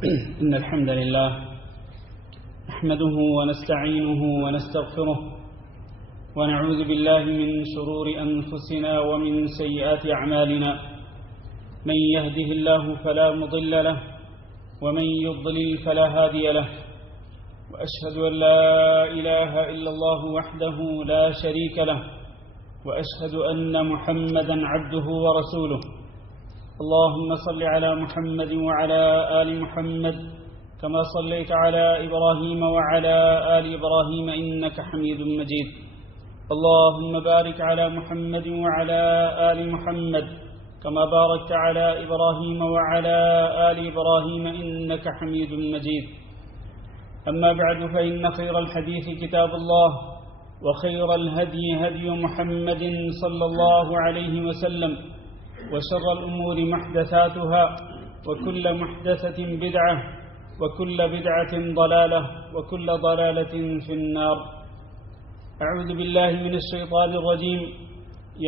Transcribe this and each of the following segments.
إن الحمد لله نحمده ونستعينه ونستغفره ونعوذ بالله من شرور أنفسنا ومن سيئات أعمالنا من يهده الله فلا مضل له ومن يضلل فلا هادي له وأشهد أن لا إله إلا الله وحده لا شريك له وأشهد أن محمدا عبده ورسوله اللهم صل على محمد وعلى آل محمد كما صليت على إبراهيم وعلى آل إبراهيم إنك حميد مجيد اللهم بارك على محمد وعلى آل محمد كما باركت على إبراهيم وعلى آل إبراهيم إنك حميد مجيد أما بعد فإن خير الحديث كتاب الله وخير الهدي هدي محمد صلى الله عليه وسلم وشر الأمور محدثاتها وكل محدثة بدعة وكل بدعة ضلالة وكل ضلالة في النار أعوذ بالله من الشيطان الرجيم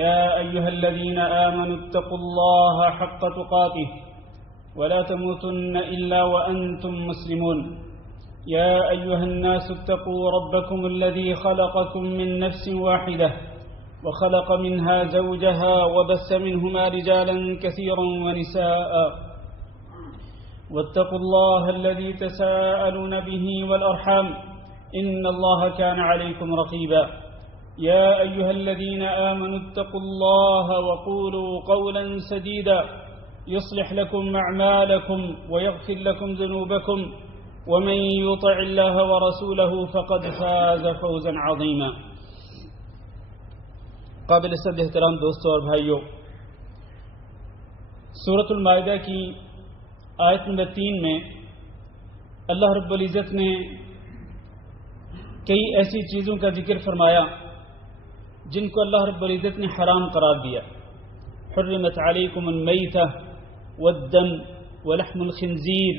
يا أيها الذين آمنوا اتقوا الله حق تقاته ولا تموتن إلا وأنتم مسلمون يا أيها الناس اتقوا ربكم الذي خلقكم من نفس واحدة وخلق منها زوجها وبث منهما رجالا كثيرا ونساء واتقوا الله الذي تساءلون به والأرحام إن الله كان عليكم رقيبا يا أيها الذين آمنوا اتقوا الله وقولوا قولا سديدا يصلح لكم أعمالكم ويغفر لكم ذنوبكم ومن يطع الله ورسوله فقد فاز فوزا عظيما قابل صد احترام دوستوں اور بھائیوں، سورۃ المائدہ کی آیت نمبر 3 میں اللہ رب العزت نے کئی ایسی چیزوں کا ذکر فرمایا جن کو اللہ رب العزت نے حرام قرار دیا۔ حرمت علیکم المیتہ والدم ولحم الخنزیر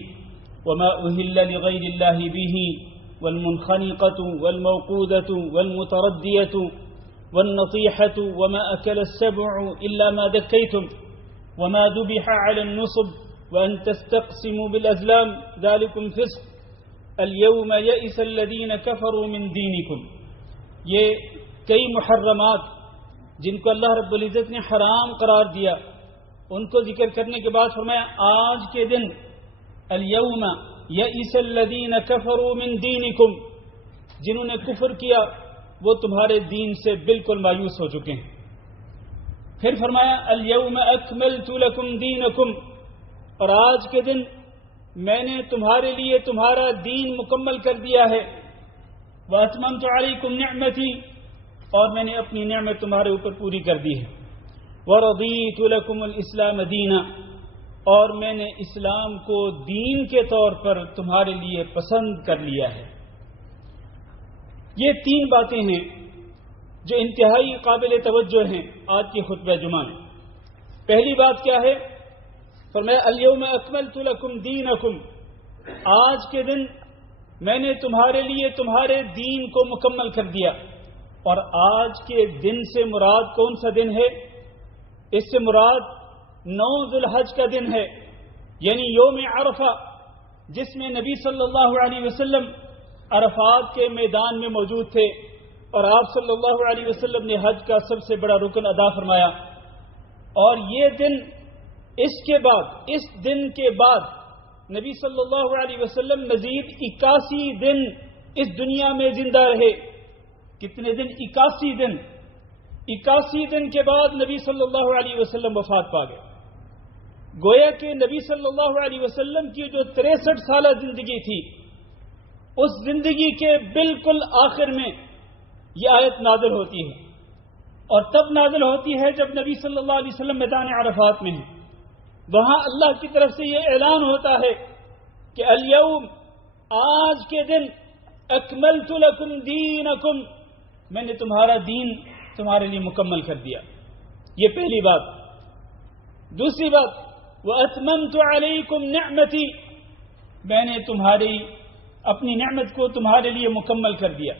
وما أهل لغير الله به والمنخنقة والموقوذة والمتردية والنطيحة وما أكل السبع إلا ما ذكيتم وما ذبح على النصب وأن تستقسموا بالأزلام ذلكم فسق اليوم يئس الذين كفروا من دينكم۔ یہ کئی محرمات جن کو اللہ رب العزت نے حرام قرار دیا ان کو ذکر کرنے کے بعد فرمایا آج کے دن الیوم یئس الذین کفروا من دینکم، جنہوں نے کفر کیا وہ تمہارے دین سے بالکل مایوس ہو چکے ہیں۔ پھر فرمایا الیوم اکملت لکم دینکم، اور آج کے دن میں نے تمہارے لیے تمہارا دین مکمل کر دیا ہے۔ واتممت علیکم نعمتی، اور میں نے اپنی نعمت تمہارے اوپر پوری کر دی ہے۔ ورضیت لکم الاسلام دینا، اور میں نے اسلام کو دین کے طور پر تمہارے لیے پسند کر لیا ہے۔ یہ 3 باتیں ہیں جو انتہائی قابل توجہ ہیں آج کی خطبہ جمعہ میں۔ پہلی بات کیا ہے؟ فرمایا الیوم اکملت لکم دینکم، آج کے دن میں نے تمہارے لیے تمہارے دین کو مکمل کر دیا۔ اور آج کے دن سے مراد کون سا دن ہے؟ اس سے مراد 9 ذو الحج کا دن ہے، یعنی یوم عرفہ، جس میں نبی صلی اللہ علیہ وسلم عرفات کے میدان میں موجود تھے اور آپ صلی اللہ علیہ وسلم نے حج کا سب سے بڑا رکن ادا فرمایا۔ اور یہ دن اس دن کے بعد نبی صلی اللہ علیہ وسلم مزید 81 دن اس دنیا میں زندہ رہے۔ کتنے دن؟ 81 دن۔ 81 دن کے بعد نبی صلی اللہ علیہ وسلم وفات پا گئے۔ گویا کہ نبی صلی اللہ علیہ وسلم کی جو 63 سالہ زندگی تھی، اس زندگی کے بالکل آخر میں یہ آیت نازل ہوتی ہے، اور تب نازل ہوتی ہے جب نبی صلی اللہ علیہ وسلم میدان عرفات میں ہیں۔ وہاں اللہ کی طرف سے یہ اعلان ہوتا ہے کہ الیوم، آج کے دن، اکملت لکم دینکم، میں نے تمہارا دین تمہارے لیے مکمل کر دیا۔ یہ پہلی بات۔ دوسری بات، وَأَتْمَمْتُ عَلَيْكُمْ نِعْمَتِي، میں نے تمہاری اپنی نعمت کو تمہارے لیے مکمل کر دیا۔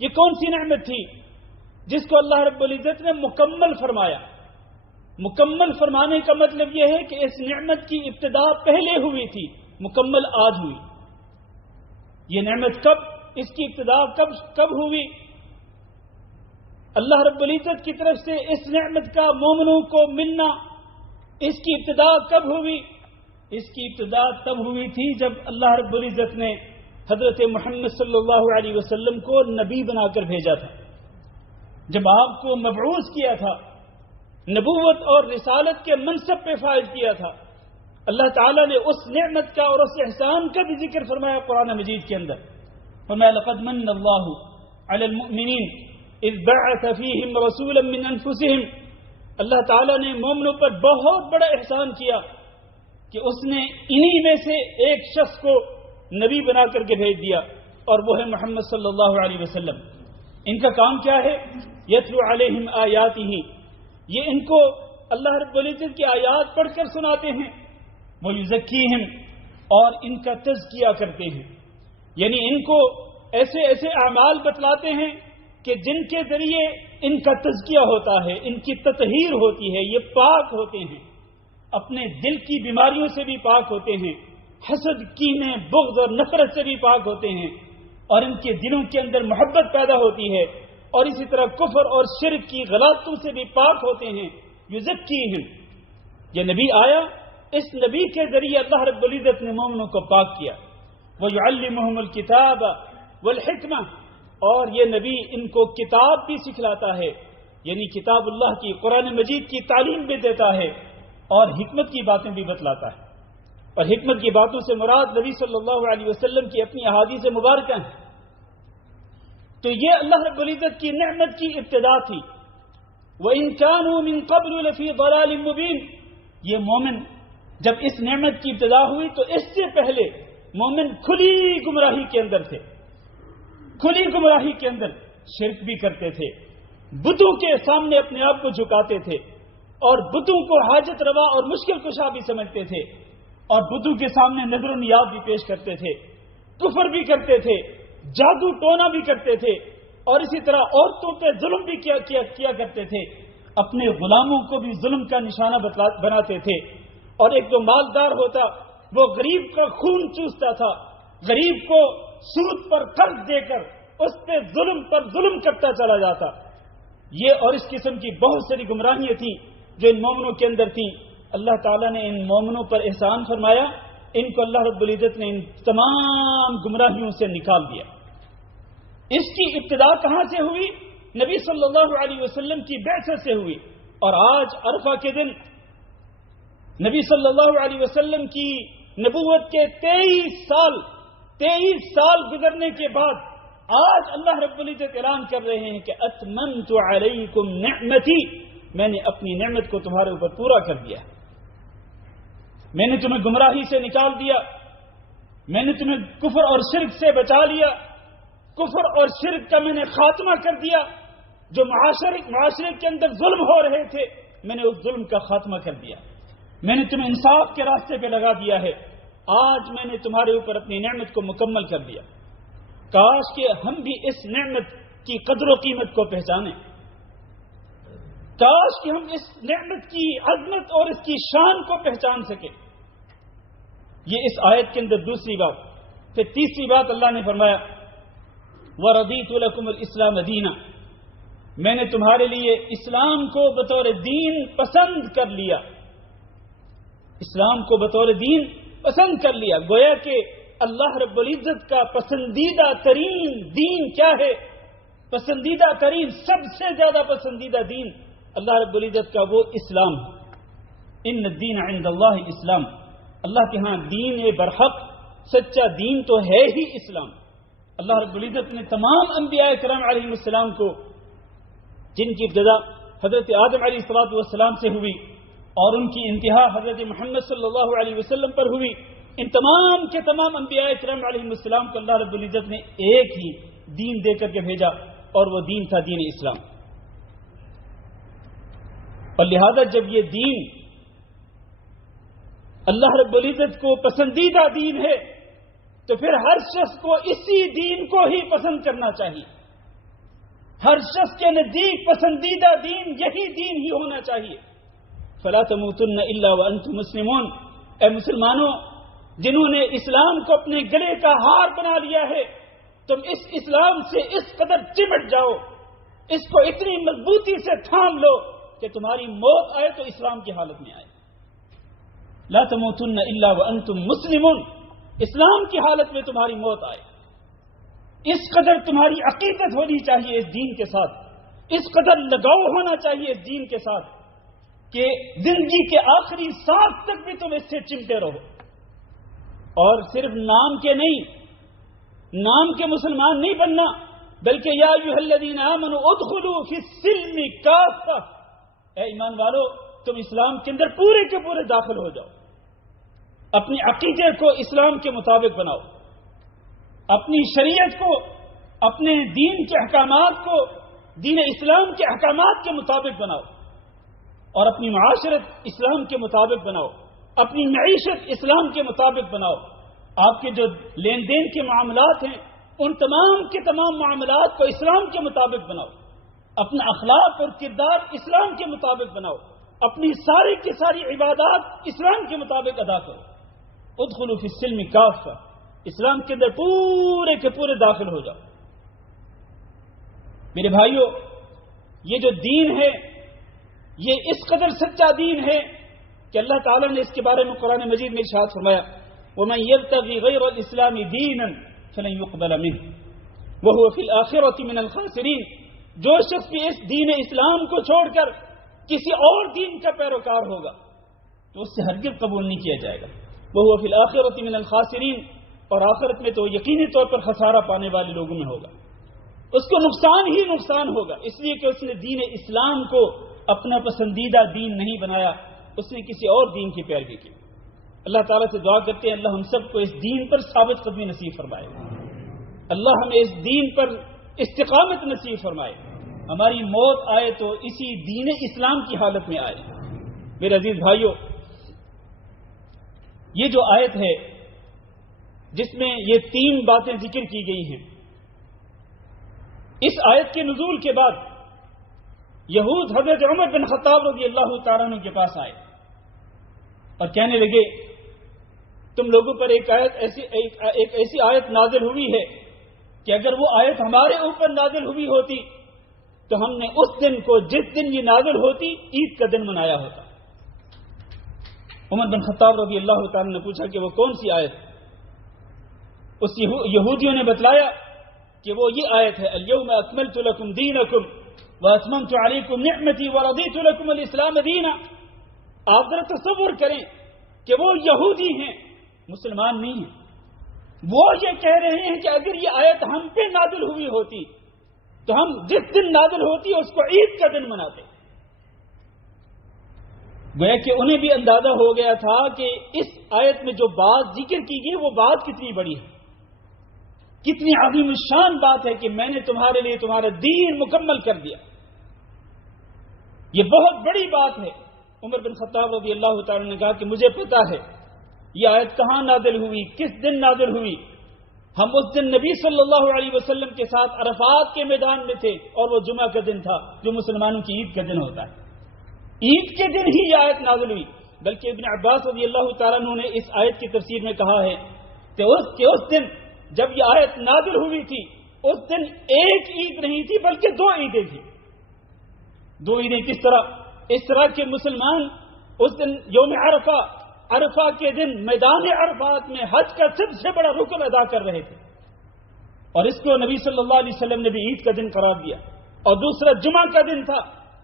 یہ کون سی نعمت تھی جس کو اللہ رب العزت نے مکمل فرمایا؟ مکمل فرمانے کا مطلب یہ ہے کہ اس نعمت کی ابتدا پہلے ہوئی تھی، مکمل آج ہوئی. یہ نعمت کب، اس کی ابتدا کب ہوئی؟ اللہ رب العزت کی طرف سے اس نعمت کا مومنوں کو ملنا، اس کی ابتدا کب ہوئی؟ اس کی ابتدا تب ہوئی تھی جب اللہ رب العزت نے حضرت محمد صلی اللہ علیہ وسلم کو نبی بنا کر بھیجا تھا. جب آپ کو مبعوث کیا تھا، نبوت اور رسالت کے منصب پہ فائز کیا تھا، اللہ تعالیٰ نے اس نعمت کا اور اس احسان کا بھی ذکر فرمایا قرآن مجید کے اندر. فرمایا لقد من اللہ علی المؤمنین اذ بعث فیہم رسولا من انفسہم. اللہ تعالیٰ نے مومنوں پر بہت بڑا احسان کیا کہ اس نے انہی میں سے ایک شخص کو نبی بنا کر کے بھیج دیا، اور وہ ہے محمد صلی اللہ علیہ وسلم. ان کا کام کیا ہے؟ یتلو علیہم آیاتہ، یہ ان کو اللہ رب العزت کی آیات پڑھ کر سناتے ہیں. ویزکیہم، اور ان کا تزکیہ کرتے ہیں، یعنی ان کو ایسے ایسے اعمال بتلاتے ہیں کہ جن کے ذریعے ان کا تزکیہ ہوتا ہے، ان کی تطہیر ہوتی ہے، یہ پاک ہوتے ہیں، اپنے دل کی بیماریوں سے بھی پاک ہوتے ہیں، حسد، کینے، بغض اور نفرت سے بھی پاک ہوتے ہیں، اور ان کے دلوں کے اندر محبت پیدا ہوتی ہے، اور اسی طرح کفر اور شرک کی غلطیوں سے بھی پاک ہوتے ہیں. یزکیہم، یہ نبی آیا، اس نبی کے ذریعے اللہ رب العزت نے مومنوں کو پاک کیا. وَيُعَلِّمُهُمُ الْكِتَابَ وَالْحِكْمَةَ، اور یہ نبی ان کو کتاب بھی سکھلاتا ہے، یعنی کتاب اللہ کی، قرآن مجید کی تعلیم بھی دیتا ہے، اور حکمت کی باتیں بھی بتلاتا ہے. اور حکمت کی باتوں سے مراد نبی صلی اللہ علیہ وسلم کی اپنی احادیث مبارکہ ہیں. تو یہ اللہ رب العزت کی نعمت کی ابتدا تھی. وَإِن كَانُوا مِن قَبْلُ لَفِي ضَلَالٍ مُبِينٍ، یہ مومن جب اس نعمت کی ابتدا ہوئی تو اس سے پہلے مومن کھلی گمراہی کے اندر تھے. کھلی گمراہی کے اندر شرک بھی کرتے تھے، بتوں کے سامنے اپنے آپ کو جھکاتے تھے، اور بتوں کو حاجت روا اور مشکل کشا بھی سمجھتے تھے، اور بتوں کے سامنے نذر و نیاز بھی پیش کرتے تھے، کفر بھی کرتے تھے، جادو ٹونا بھی کرتے تھے، اور اسی طرح عورتوں پہ ظلم بھی کیا کرتے تھے، اپنے غلاموں کو بھی ظلم کا نشانہ بناتے تھے. اور ایک جو مالدار ہوتا وہ غریب کا خون چوستا تھا، غریب کو سود پر قرض دے کر اس پہ ظلم پر ظلم کرتا چلا جاتا. یہ اور اس قسم کی بہت ساری گمراہیاں تھیں جو ان مومنوں کے اندر تھیں. اللہ تعالیٰ نے ان مومنوں پر احسان فرمایا، ان کو اللہ رب العزت نے ان تمام گمراہیوں سے نکال دیا. اس کی ابتدا کہاں سے ہوئی؟ نبی صلی اللہ علیہ وسلم کی بعثت سے ہوئی. اور آج عرفہ کے دن نبی صلی اللہ علیہ وسلم کی نبوت کے 23 سال گزرنے کے بعد آج اللہ رب العزت اعلان کر رہے ہیں کہ اتممت علیکم نعمتی، میں نے اپنی نعمت کو تمہارے اوپر پورا کر دیا، میں نے تمہیں گمراہی سے نکال دیا، میں نے تمہیں کفر اور شرک سے بچا لیا، کفر اور شرک کا میں نے خاتمہ کر دیا. جو معاشرے کے اندر ظلم ہو رہے تھے میں نے اس ظلم کا خاتمہ کر دیا، میں نے تمہیں انصاف کے راستے پہ لگا دیا ہے. آج میں نے تمہارے اوپر اپنی نعمت کو مکمل کر دیا. کاش کہ ہم بھی اس نعمت کی قدر و قیمت کو پہچانیں، کاش کہ ہم اس نعمت کی عظمت اور اس کی شان کو پہچان سکیں. یہ اس آیت کے اندر دوسری بات. پھر تیسری بات اللہ نے فرمایا وَرَضِيتُ لَكُمُ الْإِسْلَامَ دِينًا، میں نے تمہارے لیے اسلام کو بطور دین پسند کر لیا. اسلام کو بطور دین پسند کر لیا. گویا کہ اللہ رب العزت کا پسندیدہ ترین دین کیا ہے؟ پسندیدہ ترین، سب سے زیادہ پسندیدہ دین اللہ رب العزت کا وہ اسلام ہے. ان الدین عند اللہ اسلام، اللہ کے ہاں دین برحق سچا دین تو ہے ہی اسلام. اللہ رب العزت نے تمام انبیاء کرام علیہ السلام کو، جن کی ابتدا حضرت آدم علیہ السلام سے ہوئی اور ان کی انتہا حضرت محمد صلی اللہ علیہ وسلم پر ہوئی، ان تمام کے تمام انبیاء کرام علیہ السلام کو اللہ رب العزت نے ایک ہی دین دے کر کے بھیجا، اور وہ دین تھا دین اسلام. اور لہذا جب یہ دین اللہ رب العزت کو پسندیدہ دین ہے تو پھر ہر شخص کو اسی دین کو ہی پسند کرنا چاہیے. ہر شخص کے نزدیک پسندیدہ دین یہی دین ہی ہونا چاہیے. فلا تموتن الا وانتم مسلمون، اے مسلمانوں جنہوں نے اسلام کو اپنے گلے کا ہار بنا لیا ہے، تم اس اسلام سے اس قدر چمٹ جاؤ، اس کو اتنی مضبوطی سے تھام لو کہ تمہاری موت آئے تو اسلام کی حالت میں آئے۔ لا تموتن الا وانتم مسلمون، اسلام کی حالت میں تمہاری موت آئے۔ اس قدر تمہاری عقیدت ہونی چاہیے اس دین کے ساتھ، اس قدر لگاؤ ہونا چاہیے اس دین کے ساتھ کہ زندگی کے آخری سانس تک بھی تم اس سے چمٹے رہو۔ اور صرف نام کے نہیں، نام کے مسلمان نہیں بننا، بلکہ یا ایھا الذین آمنوا ادخلوا فی السلم کافہ، اے ایمان والو تم اسلام کے اندر پورے کے پورے داخل ہو جاؤ، اپنے عقیدے کو اسلام کے مطابق بناؤ، اپنی شریعت کو، اپنے دین کے احکامات کو دین اسلام کے احکامات کے مطابق بناؤ، اور اپنی معاشرت اسلام کے مطابق بناؤ، اپنی معیشت اسلام کے مطابق بناؤ۔ آپ کے جو لین دین کے معاملات ہیں ان تمام کے تمام معاملات کو اسلام کے مطابق بناؤ، اپنا اخلاق اور کردار اسلام کے مطابق بناؤ، اپنی ساری کی ساری عبادات اسلام کے مطابق ادا کرو۔ ادخلوا فی السلم کافہ، اسلام کے اندر پورے کے پورے داخل ہو جاؤ۔ میرے بھائیوں، یہ جو دین ہے یہ اس قدر سچا دین ہے کہ اللہ تعالیٰ نے اس کے بارے میں قرآن مجید میں ارشاد فرمایا وَمَن يَبْتَغِي غَيْرَ الْإِسْلَامِ دِينًا فَلَن يُقْبَلَ مِنْهُ وَهُوَ فِي الْآخِرَةِ مِنَ الْخَاسِرِينَ، جو شخص بھی اس دین اسلام کو چھوڑ کر کسی اور دین کا پیروکار ہوگا تو اس سے ہرگز قبول نہیں کیا جائے گا۔ وَهُوَ فِي الْآخِرَةِ مِنَ الْخَاسِرِينَ، اور آخرت میں تو یقینی طور پر خسارہ پانے والے لوگوں میں ہوگا، اس کو نقصان ہی نقصان ہوگا، اس لیے کہ اس نے دین اسلام کو اپنا پسندیدہ دین نہیں بنایا، اس نے کسی اور دین کی پیروی کی۔ اللہ تعالیٰ سے دعا کرتے ہیں اللہ ہم سب کو اس دین پر ثابت قدمی نصیب فرمائے، اللہ ہمیں اس دین پر استقامت نصیب فرمائے، ہماری موت آئے تو اسی دین اسلام کی حالت میں آئے۔ میرے عزیز بھائیوں، یہ جو آیت ہے جس میں یہ 3 باتیں ذکر کی گئی ہیں، اس آیت کے نزول کے بعد یہود حضرت عمر بن خطاب رضی اللہ تعالیٰ عنہ کے پاس آئے اور کہنے لگے تم لوگوں پر ایک ایسی آیت نازل ہوئی ہے کہ اگر وہ آیت ہمارے اوپر نازل ہوئی ہوتی تو ہم نے اس دن کو، جس دن یہ نازل ہوتی، عید کا دن منایا ہوتا۔ عمر بن خطاب رضی اللہ تعالیٰ نے پوچھا کہ وہ کون سی آیت؟ اس یہودیوں نے بتلایا کہ وہ یہ آیت ہے الیوم اکملت لکم دینکم واتممت علیکم نعمتی ورضیت لکم الاسلام دینا۔ آپ ذرا تصور کریں کہ وہ یہودی ہیں، مسلمان نہیں ہیں، وہ یہ کہہ رہے ہیں کہ اگر یہ آیت ہم پہ نازل ہوئی ہوتی تو ہم جس دن نازل ہوتی اس کو عید کا دن مناتے۔ گویا کہ انہیں بھی اندازہ ہو گیا تھا کہ اس آیت میں جو بات ذکر کی گئی وہ بات کتنی بڑی ہے، کتنی عظیم الشان بات ہے کہ میں نے تمہارے لیے تمہارا دین مکمل کر دیا، یہ بہت بڑی بات ہے۔ عمر بن خطاب رضی اللہ تعالی نے کہا کہ مجھے پتا ہے یہ آیت کہاں نازل ہوئی، کس دن نازل ہوئی۔ ہم اس دن نبی صلی اللہ علیہ وسلم کے ساتھ عرفات کے میدان میں تھے اور وہ جمعہ کا دن تھا جو مسلمانوں کی عید کا دن ہوتا ہے، عید کے دن ہی یہ آیت نازل ہوئی۔ بلکہ ابن عباس رضی اللہ تعالیٰ عنہ نے اس آیت کی تفسیر میں کہا ہے کہ اس دن جب یہ آیت نازل ہوئی تھی اس دن ایک عید نہیں تھی بلکہ 2 عیدیں تھیں۔ 2 عیدیں کس طرح؟ اس طرح کے مسلمان اس دن یوم عرفہ کے دن میدان عرفات میں حج کا سب سے بڑا رکن ادا کر رہے تھے، اور اس کو نبی صلی اللہ علیہ وسلم نے بھی عید کا دن قرار دیا۔ اور دوسرا جمعہ کا دن تھا،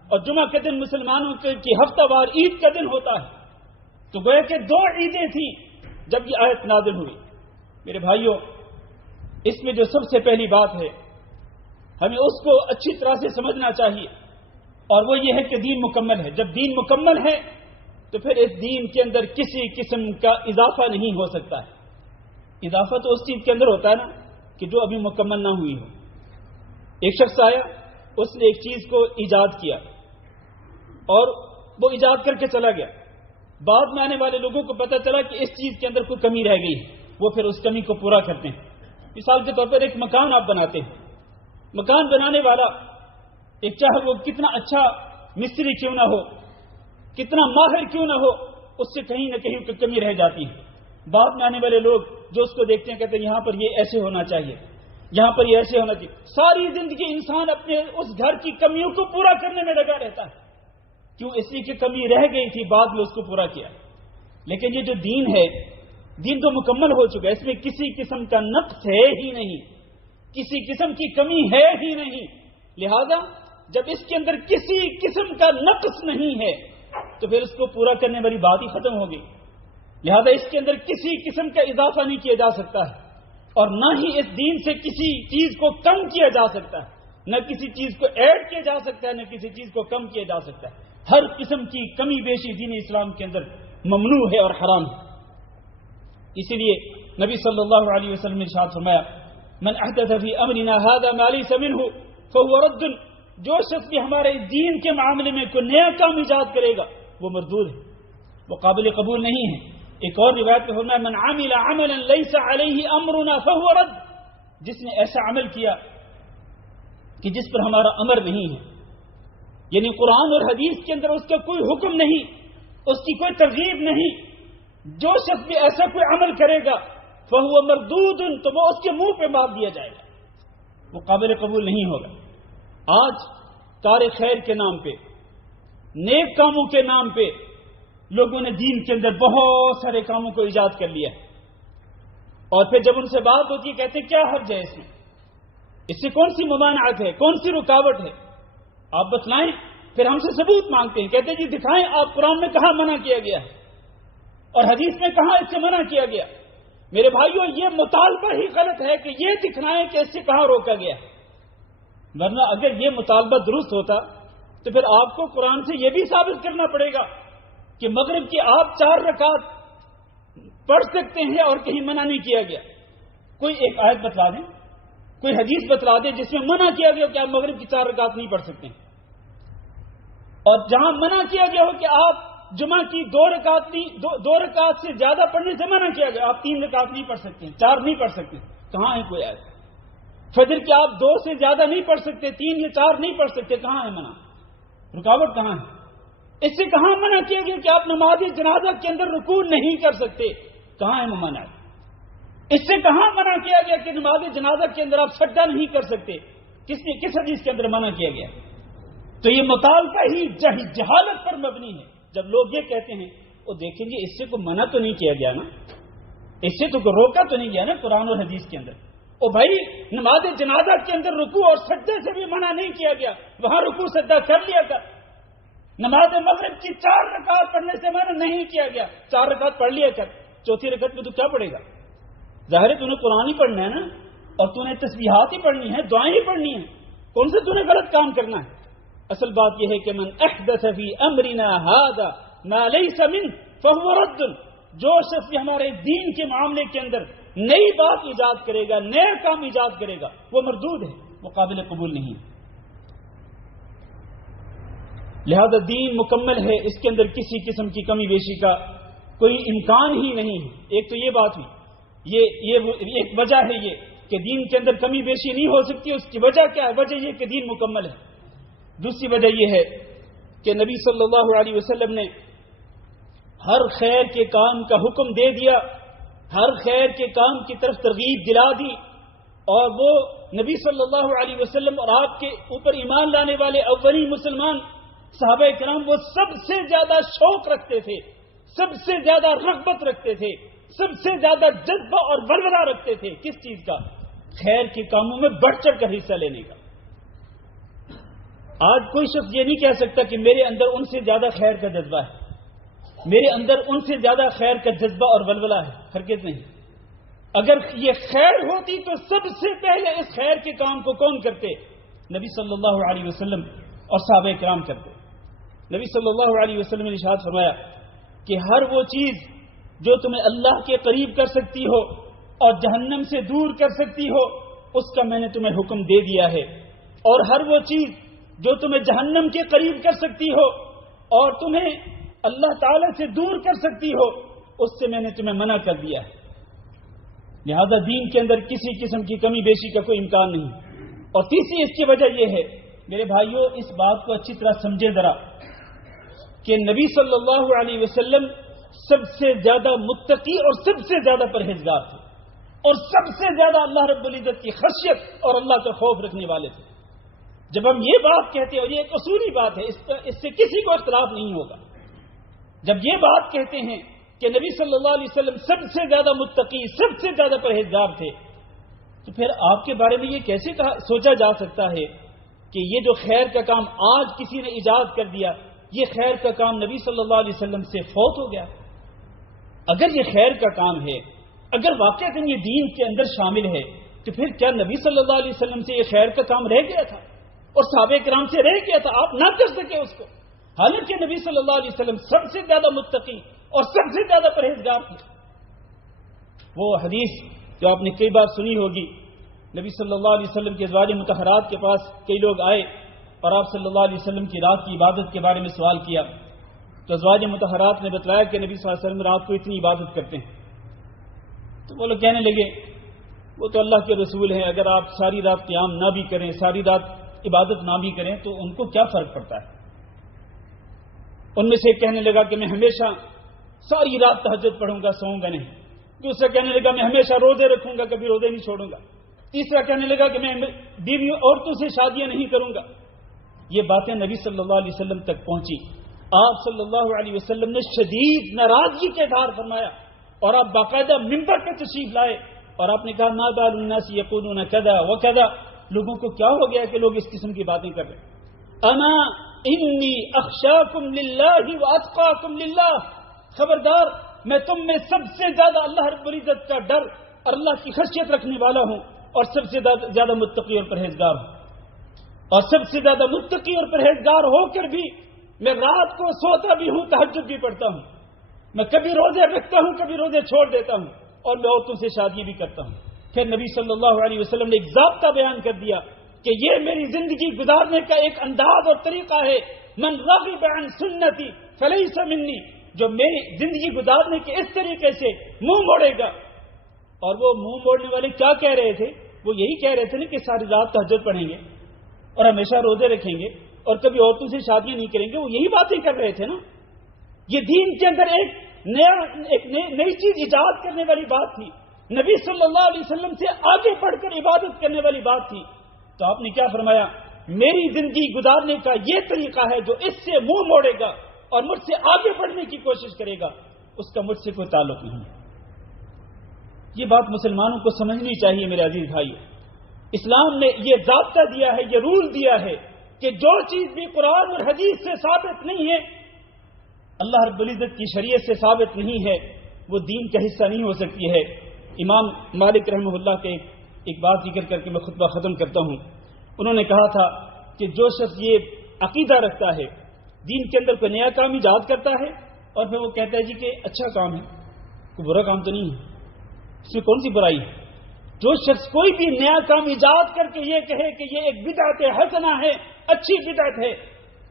اور جمعہ کے دن مسلمانوں کی ہفتہ وار عید کا دن ہوتا ہے، تو گویا کہ 2 عیدیں تھیں جب یہ آیت نازل ہوئی۔ میرے بھائیوں، اس میں جو سب سے پہلی بات ہے ہمیں اس کو اچھی طرح سے سمجھنا چاہیے، اور وہ یہ ہے کہ دین مکمل ہے۔ جب دین مکمل ہے تو پھر اس دین کے اندر کسی قسم کا اضافہ نہیں ہو سکتا ہے۔ اضافہ تو اس چیز کے اندر ہوتا ہے نا کہ جو ابھی مکمل نہ ہوئی ہو۔ ایک شخص آیا، اس نے ایک چیز کو ایجاد کیا اور وہ ایجاد کر کے چلا گیا، بعد میں آنے والے لوگوں کو پتہ چلا کہ اس چیز کے اندر کوئی کمی رہ گئی ہے، وہ پھر اس کمی کو پورا کرتے ہیں۔ مثال کے طور پر ایک مکان آپ بناتے ہیں، مکان بنانے والا ایک چاہے وہ کتنا اچھا مستری کیوں نہ ہو، کتنا ماہر کیوں نہ ہو، اس سے کہیں نہ کہیں کمی رہ جاتی ہے۔ بعد میں آنے والے لوگ جو اس کو دیکھتے ہیں کہتے ہیں یہاں پر یہ ایسے ہونا چاہیے، یہاں پر یہ ایسے ہونا چاہیے. ساری زندگی انسان اپنے اس گھر کی کمیوں کو پورا کرنے میں لگا رہتا ہے. کیوں؟ اس لیے کہ کمی رہ گئی تھی، بعد میں اس کو پورا کیا. لیکن یہ جو دین ہے، دین تو مکمل ہو چکا ہے، اس میں کسی قسم کا نقص ہے ہی نہیں، کسی قسم کی کمی ہے ہی نہیں. لہذا جب اس کے اندر کسی قسم کا نقص نہیں ہے تو پھر اس کو پورا کرنے والی بات ہی ختم ہو گئی. لہذا اس کے اندر کسی قسم کا اضافہ نہیں کیا جا سکتا ہے، اور نہ ہی اس دین سے کسی چیز کو کم کیا جا سکتا ہے، نہ کسی چیز کو ایڈ کیا جا سکتا ہے، نہ کسی چیز کو کم کیا جا سکتا ہے. ہر قسم کی کمی بیشی دین اسلام کے اندر ممنوع ہے اور حرام ہے. اسی لیے نبی صلی اللہ علیہ وسلم نے ارشاد فرمایا من احدث فی امرنا هذا ما ليس منه فهو رد. جو شخص بھی ہمارے دین کے معاملے میں کوئی نیا کام ایجاد کرے گا وہ مردود ہے، وہ قابل قبول نہیں ہے. ایک اور روایت میں فرمایا من عمل عملا ليس عليه امرنا فهو رد. جس نے ایسا عمل کیا کہ جس پر ہمارا امر نہیں ہے، یعنی قرآن اور حدیث کے اندر اس کا کوئی حکم نہیں، اس کی کوئی ترغیب نہیں، جو شخص بھی ایسا کوئی عمل کرے گا فهو مردود، تو وہ اس کے منہ پہ مار دیا جائے گا، وہ قابل قبول نہیں ہوگا. آج کار خیر کے نام پہ، نیک کاموں کے نام پہ لوگوں نے دین کے اندر بہت سارے کاموں کو ایجاد کر لیا ہے، اور پھر جب ان سے بات ہوتی ہے کہتے ہیں کیا حرج ہے اس سے کون سی ممانعت ہے، کون سی رکاوٹ ہے، آپ بتلائیں. پھر ہم سے ثبوت مانگتے ہیں، کہتے ہیں جی دکھائیں آپ قرآن میں کہاں منع کیا گیا ہے اور حدیث میں کہاں اس سے منع کیا گیا. میرے بھائیوں یہ مطالبہ ہی غلط ہے کہ یہ دکھائیں کہ اس سے کہاں روکا گیا، ورنہ اگر یہ مطالبہ درست ہوتا تو پھر آپ کو قرآن سے یہ بھی ثابت کرنا پڑے گا کہ مغرب کی آپ 4 رکعت پڑھ سکتے ہیں اور کہیں منع نہیں کیا گیا. کوئی ایک آیت بتلا دیں، کوئی حدیث بتلا دیں جس میں منع کیا گیا کہ آپ مغرب کی 4 رکعت نہیں پڑھ سکتے، اور جہاں منع کیا گیا ہو کہ آپ جمعہ کی 2 رکعت سے زیادہ پڑھنے سے منع کیا گیا، آپ 3 رکعت نہیں پڑھ سکتے، 4 نہیں پڑھ سکتے. کہاں ہے کوئی آیت؟ فجر کی آپ 2 سے زیادہ نہیں پڑھ سکتے، 3 یا 4 نہیں پڑھ سکتے، کہاں ہے منع؟ رکاوٹ کہاں ہے؟ اس سے کہاں منع کیا گیا کہ آپ نماز جنازہ کے اندر رکوع نہیں کر سکتے، کہاں ہے ممانعت؟ اس سے کہاں منع کیا گیا کہ نماز جنازہ کے اندر آپ سجدہ نہیں کر سکتے، کس حدیث کے اندر منع کیا گیا؟ تو یہ مطالبہ ہی جہالت پر مبنی ہے. جب لوگ یہ کہتے ہیں وہ دیکھیں گے اس سے کوئی منع تو نہیں کیا گیا نا، اس سے تو روکا تو نہیں گیا نا قرآن اور حدیث کے اندر. او بھائی نماز جنازہ کے اندر رکوع اور سجدے سے بھی منع نہیں کیا گیا، وہاں رکوع سجدہ کر لیا کر. نماز مغرب کی 4 رکعت پڑھنے سے منع نہیں کیا گیا، 4 رکعت پڑھ لیا کر، 4تھی رکعت میں تو کیا پڑھے گا؟ ظاہر ہے تو نے قرآن ہی پڑھنا ہے نا، اور تو نے تسبیحات ہی پڑھنی ہے، دعائیں ہی پڑھنی ہیں، کون سے تو نے غلط کام کرنا ہے؟ اصل بات یہ ہے کہ من احدث فی امرنا هذا ما ليس منه فهو رد. جو شخص ہمارے دین کے معاملے کے اندر نئی بات ایجاد کرے گا، نیا کام ایجاد کرے گا، وہ مردود ہے، وہ قابل قبول نہیں ہے. لہذا دین مکمل ہے، اس کے اندر کسی قسم کی کمی بیشی کا کوئی امکان ہی نہیں ہے. ایک تو یہ بات ہوئی، یہ ایک وجہ ہے یہ کہ دین کے اندر کمی بیشی نہیں ہو سکتی. اس کی وجہ کیا ہے؟ وجہ یہ کہ دین مکمل ہے. دوسری وجہ یہ ہے کہ نبی صلی اللہ علیہ وسلم نے ہر خیر کے کام کا حکم دے دیا، ہر خیر کے کام کی طرف ترغیب دلا دی، اور وہ نبی صلی اللہ علیہ وسلم اور آپ کے اوپر ایمان لانے والے اولین مسلمان صحابہ کرام وہ سب سے زیادہ شوق رکھتے تھے، سب سے زیادہ رغبت رکھتے تھے، سب سے زیادہ جذبہ اور ولولہ رکھتے تھے. کس چیز کا؟ خیر کے کاموں میں بڑھ چڑھ کر حصہ لینے کا. آج کوئی شخص یہ نہیں کہہ سکتا کہ میرے اندر ان سے زیادہ خیر کا جذبہ ہے، میرے اندر ان سے زیادہ خیر کا جذبہ اور ولولہ ہے. ہرگز نہیں. اگر یہ خیر ہوتی تو سب سے پہلے اس خیر کے کام کو کون کرتے؟ نبی صلی اللہ علیہ وسلم اور صحابہ کرام کرتے. نبی صلی اللہ علیہ وسلم نے ارشاد فرمایا کہ ہر وہ چیز جو تمہیں اللہ کے قریب کر سکتی ہو اور جہنم سے دور کر سکتی ہو اس کا میں نے تمہیں حکم دے دیا ہے، اور ہر وہ چیز جو تمہیں جہنم کے قریب کر سکتی ہو اور تمہیں اللہ تعالی سے دور کر سکتی ہو اس سے میں نے تمہیں منع کر دیا ہے. لہذا دین کے اندر کسی قسم کی کمی بیشی کا کوئی امکان نہیں. اور تیسری اس کی وجہ یہ ہے میرے بھائیوں، اس بات کو اچھی طرح سمجھے ذرا کہ نبی صلی اللہ علیہ وسلم سب سے زیادہ متقی اور سب سے زیادہ پرہیزگار تھے، اور سب سے زیادہ اللہ رب العزت کی خشیت اور اللہ کا خوف رکھنے والے تھے۔ جب ہم یہ بات کہتے ہیں، اور یہ ایک اصولی بات ہے، اس سے کسی کو اختلاف نہیں ہوگا، جب یہ بات کہتے ہیں کہ نبی صلی اللہ علیہ وسلم سب سے زیادہ متقی، سب سے زیادہ پرہیزگار تھے، تو پھر آپ کے بارے میں یہ کیسے سوچا جا سکتا ہے کہ یہ جو خیر کا کام آج کسی نے ایجاد کر دیا، یہ خیر کا کام نبی صلی اللہ علیہ وسلم سے فوت ہو گیا؟ اگر یہ خیر کا کام ہے، اگر واقعتاً یہ دین کے اندر شامل ہے، تو پھر کیا نبی صلی اللہ علیہ وسلم سے یہ خیر کا کام رہ گیا تھا اور صحابہ کرام سے رہ گیا تھا؟ آپ نہ کر سکے اس کو، حالانکہ نبی صلی اللہ علیہ وسلم سب سے زیادہ متقی اور سب سے زیادہ پرہیزگار تھے۔ وہ حدیث جو آپ نے کئی بار سنی ہوگی، نبی صلی اللہ علیہ وسلم کے ازواج مطہرات کے پاس کئی لوگ آئے اور آپ صلی اللہ علیہ وسلم کی رات کی عبادت کے بارے میں سوال کیا، تو ازواج مطہرات نے بتلایا کہ نبی صلی اللہ علیہ وسلم رات کو اتنی عبادت کرتے ہیں۔ تو وہ لوگ کہنے لگے وہ تو اللہ کے رسول ہیں، اگر آپ ساری رات قیام نہ بھی کریں، ساری رات عبادت نہ بھی کریں تو ان کو کیا فرق پڑتا ہے؟ ان میں سے ایک کہنے لگا کہ میں ہمیشہ ساری رات تہجد پڑھوں گا، سوؤں گا نہیں۔ دوسرا کہنے لگا میں ہمیشہ روزے رکھوں گا، کبھی روزے نہیں چھوڑوں گا۔ تیسرا کہنے لگا کہ میں بیوی عورتوں سے شادیاں نہیں کروں گا۔ یہ باتیں نبی صلی اللہ علیہ وسلم تک پہنچی، آپ صلی اللہ علیہ وسلم نے شدید ناراضگی کا اظہار فرمایا، اور آپ باقاعدہ منبر پہ تشریف لائے اور آپ نے کہا ما بال الناس یقولون کذا وکذا، لوگوں کو کیا ہو گیا کہ لوگ اس قسم کی باتیں کر رہے ہیں؟ انا انی اخشاکم للہ واتقاکم للہ، خبردار میں تم میں سب سے زیادہ اللہ رب العزت کا ڈر اور اللہ کی خشیت رکھنے والا ہوں، اور سب سے زیادہ متقی اور پرہیزگار ہوں۔ اور سب سے زیادہ متقی اور پرہیزگار ہو کر بھی میں رات کو سوتا بھی ہوں، تہجد بھی پڑھتا ہوں، میں کبھی روزے رکھتا ہوں، کبھی روزے چھوڑ دیتا ہوں، اور میں عورتوں سے شادی بھی کرتا ہوں۔ پھر نبی صلی اللہ علیہ وسلم نے ایک ضابطہ بیان کر دیا کہ یہ میری زندگی گزارنے کا ایک انداز اور طریقہ ہے، من رغب عن سنتی فلیس منی، جو میری زندگی گزارنے کے اس طریقے سے منہ موڑے گا۔ اور وہ منہ موڑنے والے کیا کہہ رہے تھے؟ وہ یہی کہہ رہے تھے نا کہ ساری رات تہجد پڑھیں گے اور ہمیشہ روزے رکھیں گے اور کبھی عورتوں سے شادیاں نہیں کریں گے، وہ یہی باتیں کر رہے تھے نا۔ یہ دین کے اندر ایک نئی چیز ایجاد کرنے والی بات تھی، نبی صلی اللہ علیہ وسلم سے آگے بڑھ کر عبادت کرنے والی بات تھی۔ تو آپ نے کیا فرمایا؟ میری زندگی گزارنے کا یہ طریقہ ہے، جو اس سے منہ موڑے گا اور مجھ سے آگے بڑھنے کی کوشش کرے گا، اس کا مجھ سے کوئی تعلق نہیں۔ یہ بات مسلمانوں کو سمجھنی چاہیے میرے عزیز بھائی۔ اسلام نے یہ ضابطہ دیا ہے، یہ رول دیا ہے کہ جو چیز بھی قرآن اور حدیث سے ثابت نہیں ہے، اللہ رب العزت کی شریعت سے ثابت نہیں ہے، وہ دین کا حصہ نہیں ہو سکتی ہے۔ امام مالک رحمہ اللہ کے ایک بات ذکر کر کے میں خطبہ ختم کرتا ہوں۔ انہوں نے کہا تھا کہ جو شخص یہ عقیدہ رکھتا ہے، دین کے اندر کوئی نیا کام ایجاد کرتا ہے اور پھر وہ کہتا ہے جی کہ اچھا کام ہے، کوئی برا کام تو نہیں ہے، اس میں کون سی برائی ہے؟ جو شخص کوئی بھی نیا کام ایجاد کر کے یہ کہے کہ یہ ایک بدعت حسنہ ہے، اچھی بدعت ہے،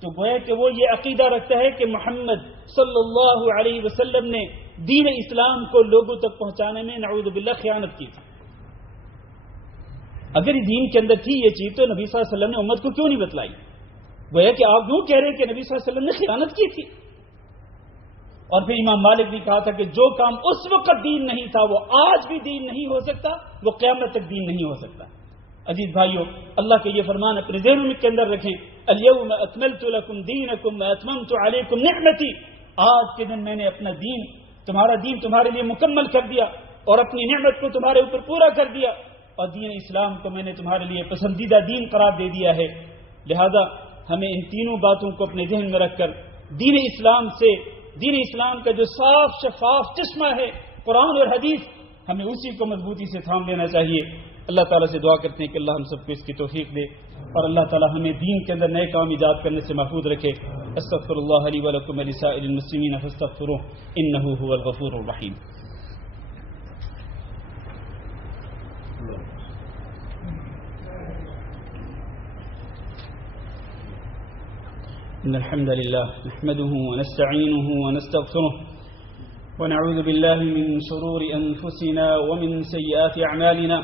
تو گویا کہ وہ یہ عقیدہ رکھتا ہے کہ محمد صلی اللہ علیہ وسلم نے دین اسلام کو لوگوں تک پہنچانے میں نعوذ باللہ خیانت کی تھی۔ اگر دین کے اندر تھی یہ چیز تو نبی صلی اللہ علیہ وسلم نے امت کو کیوں نہیں بتلائی؟ گویا کہ آپ یوں کہہ رہے ہیں کہ نبی صلی اللہ علیہ وسلم نے خیانت کی تھی۔ اور پھر امام مالک نے کہا تھا کہ جو کام اس وقت دین نہیں تھا وہ آج بھی دین نہیں ہو سکتا، وہ قیامت تک دین نہیں ہو سکتا۔ عزیز بھائیو، اللہ کے یہ فرمان اپنے ذہنوں کے اندر رکھیں، الیوم اکملت لکم دینکم واتممت علیکم نعمتی، آج کے دن میں نے اپنا دین، تمہارا دین تمہارے لیے مکمل کر دیا اور اپنی نعمت کو تمہارے اوپر پورا کر دیا، اور دین اسلام کو میں نے تمہارے لیے پسندیدہ دین قرار دے دیا ہے۔ لہذا ہمیں ان تینوں باتوں کو اپنے ذہن میں رکھ کر دین اسلام کا جو صاف شفاف چشمہ ہے قرآن اور حدیث، ہمیں اسی کو مضبوطی سے تھام لینا چاہیے۔ اللہ تعالیٰ سے دعا کرتے ہیں کہ اللہ ہم سب کو اس کی توفیق دے، اور اللہ تعالیٰ ہمیں دین کے اندر نئے کام ایجاد کرنے سے محفوظ رکھے۔ استغفر اللہ لی ولکم ولسائر المسلمین فاستغفروہ انہ هو الغفور الرحیم۔ إن الحمد لله نحمده ونستعينه ونستغفره ونعوذ بالله من شرور أنفسنا ومن سيئات أعمالنا،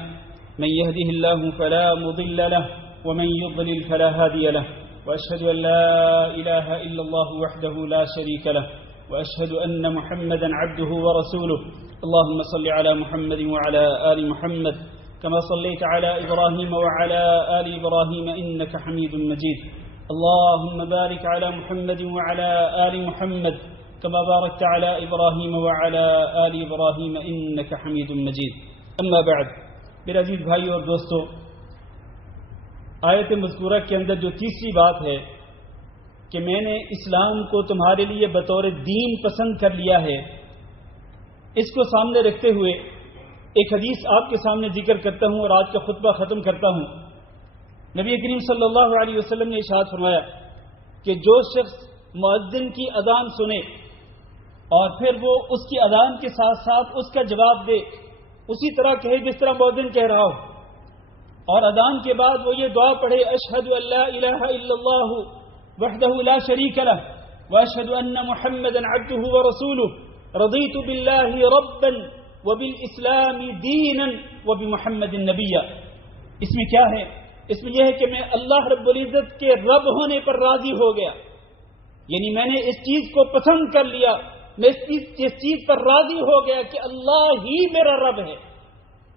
من يهده الله فلا مضل له ومن يضلل فلا هادي له، وأشهد أن لا إله إلا الله وحده لا شريك له، وأشهد أن محمدا عبده ورسوله اللهم صل على محمد وعلى آل محمد كما صليت على إبراهيم وعلى آل إبراهيم إنك حميد مجيد اللهم بارك على محمد وعلى آل محمد كما باركت على إبراهيم وعلى آل إبراهيم إنك حميد مجيد أما بعد میرے عزیز بھائیو اور دوستو، آیت مذکورہ کے اندر جو تیسری بات ہے کہ میں نے اسلام کو تمہارے لیے بطور دین پسند کر لیا ہے، اس کو سامنے رکھتے ہوئے ایک حدیث آپ کے سامنے ذکر کرتا ہوں اور آج کا خطبہ ختم کرتا ہوں۔ نبی کریم صلی اللہ علیہ وسلم نے ارشاد فرمایا کہ جو شخص مؤذن کی اذان سنے اور پھر وہ اس کی اذان کے ساتھ ساتھ اس کا جواب دے، اسی طرح کہے جس طرح مؤذن کہہ رہا ہو، اور اذان کے بعد وہ یہ دعا پڑھے اشہد ان لا الہ الا اللہ وحدہ لا شریک لہ واشہد ان محمدا عبدہ ورسولہ رضیت باللہ ربا وبالاسلام دینا وبمحمد نبیا۔ اس میں کیا ہے؟ اس میں یہ ہے کہ میں اللہ رب العزت کے رب ہونے پر راضی ہو گیا، یعنی میں نے اس چیز کو پسند کر لیا، میں اس چیز پر راضی ہو گیا کہ اللہ ہی میرا رب ہے۔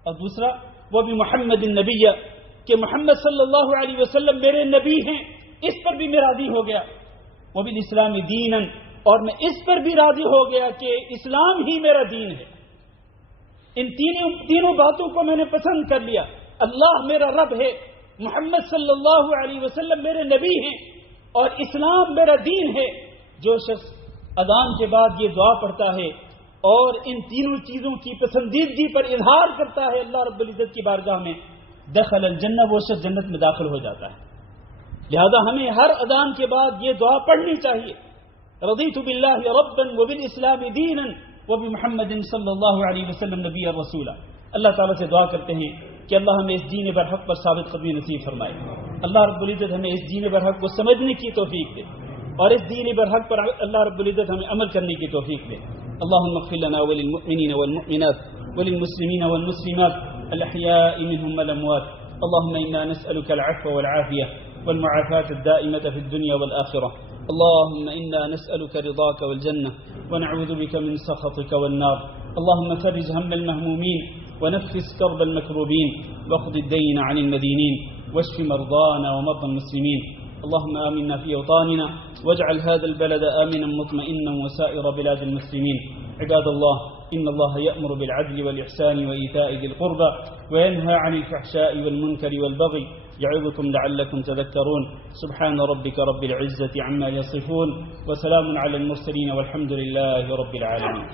اور دوسرا وہ بھی محمد النبی، کہ محمد صلی اللہ علیہ وسلم میرے نبی ہیں، اس پر بھی میں راضی ہو گیا۔ وہ بھی اسلام دینا، اور میں اس پر بھی راضی ہو گیا کہ اسلام ہی میرا دین ہے۔ ان تینوں باتوں کو میں نے پسند کر لیا، اللہ میرا رب ہے، محمد صلی اللہ علیہ وسلم میرے نبی ہیں، اور اسلام میرا دین ہے۔ جو شخص اذان کے بعد یہ دعا پڑھتا ہے اور ان تینوں چیزوں کی پسندیدگی پر اظہار کرتا ہے اللہ رب العزت کی بارگاہ میں، دخل الجنہ، وہ شخص جنت میں داخل ہو جاتا ہے۔ لہذا ہمیں ہر اذان کے بعد یہ دعا پڑھنی چاہیے، رضیت باللہ ربا وبالاسلام دینا وبمحمد صلی اللہ علیہ وسلم نبی رسولا۔ اللہ تعالیٰ سے دعا کرتے ہیں کہ اللہ ہمیں اس دین برحق پر ثابت قدمی نصیب فرمائے۔ اللہ رب العزت ہمیں اس دین برحق کو سمجھنے کی توفیق دے، اور اس دین برحق پر اللہ رب العزت ہمیں عمل کرنے کی توفیق دے۔ اللهم اغفر لنا وللمؤمنين والمؤمنات وللمسلمين والمسلمات الأحياء منهم والأموات. اللهم إنا نسألك العفو والعافية والمعافاة الدائمة في الدنيا والآخرة. اللهم إنا نسألك رضاك والجنة ونعوذ بك من سخطك والنار. اللهم فرج هم المهمومين ونفس كرب المكروبين واقض الدين عن المدينين واشف مرضانا ومرضى المسلمين. اللهم آمنا في أوطاننا واجعل هذا البلد آمنا مطمئنا وسائر بلاد المسلمين. عباد الله، إن الله يأمر بالعدل والإحسان وإيتاء ذي القربى وينهى عن الفحشاء والمنكر والبغي يعظكم لعلكم تذكرون. سبحان ربك رب العزة عما يصفون وسلام على المرسلين والحمد لله رب العالمين.